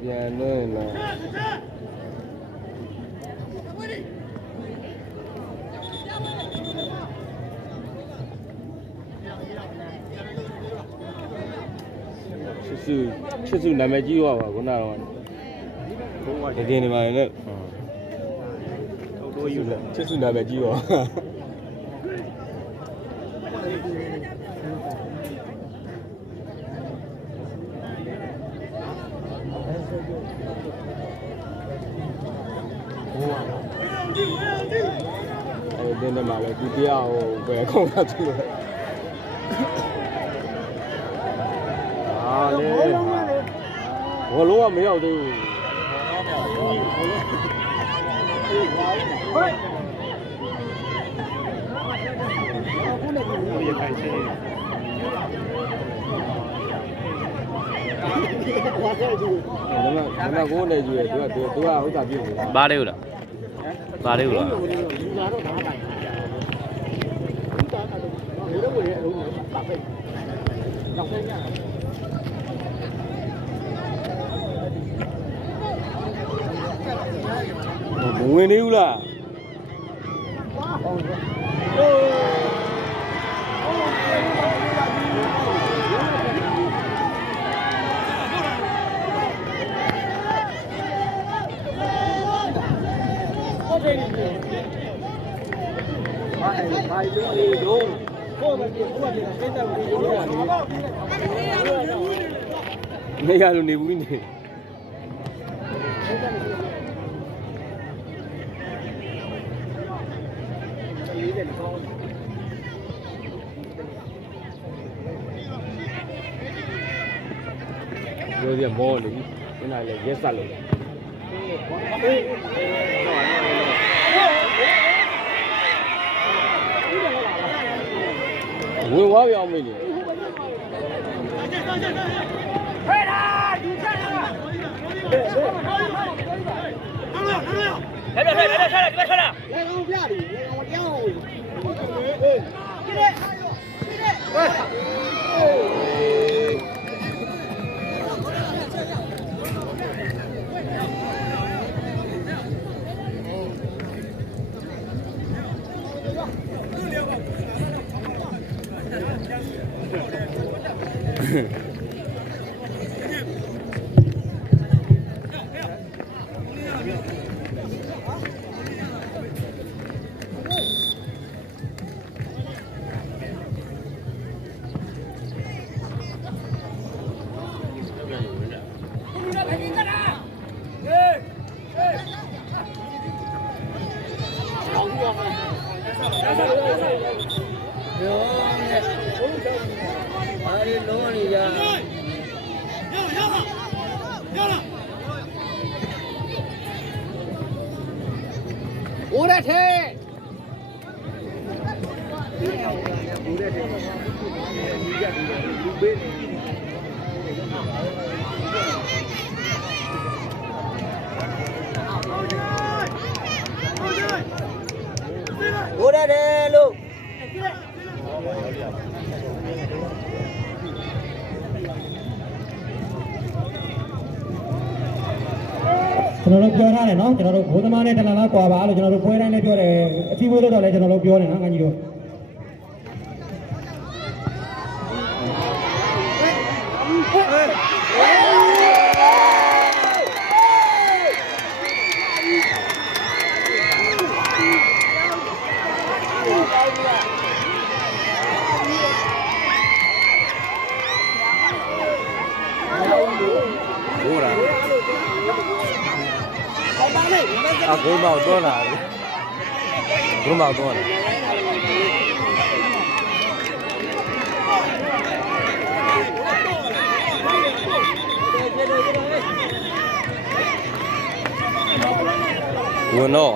ပြန်နေလားချစ်စုနာမည်ကြီးသွားပါခုနကတော့ဒီတင်နေပါလေဟုတ်တော့ယူလားချစ်စုနာမည်ကြီးသွားဒီနေ့မှလည်းဒီတရားဟိုဘယ်ခုံးတာသူအားလေဘောလုံးကမရောက်သေးဘူးရခိုင်ချင်းဒါမှကိုနေကြည့်ရသူကဥစ္စာပြည့်နေတာပါတယ်ဟုတ်လားပါတယ်ဟုတ်လားဝင်နေဘူးလားနေရလို့နေဘူးနေပြောရမောလေဒီနေ့လည်းရက်ဆက်လို့ဝင်သွားပြောင်းမေးလေ快点，你站上了！来这，来这，上来，这边上来！来，我不要你，我掉。进来，进来。我的车。我的车路。ကျွန်တော်တို့ပြောထားတယ်နော်ကျွန်တော်တို့ဘိုးသမားနဲ့တလန်လားကွာပါလို့ကျွန်တော်တို့ပွဲတိုင်းလည်းပြောတယ်အစည်းအဝေးလုပ်တော့လည်းကျွန်တော်တို့ပြောတယ်နော်ငါကြီးတို့ဂုံးပေါက်တော့လာဂုံးပေါက်တော့လာဝင်တော့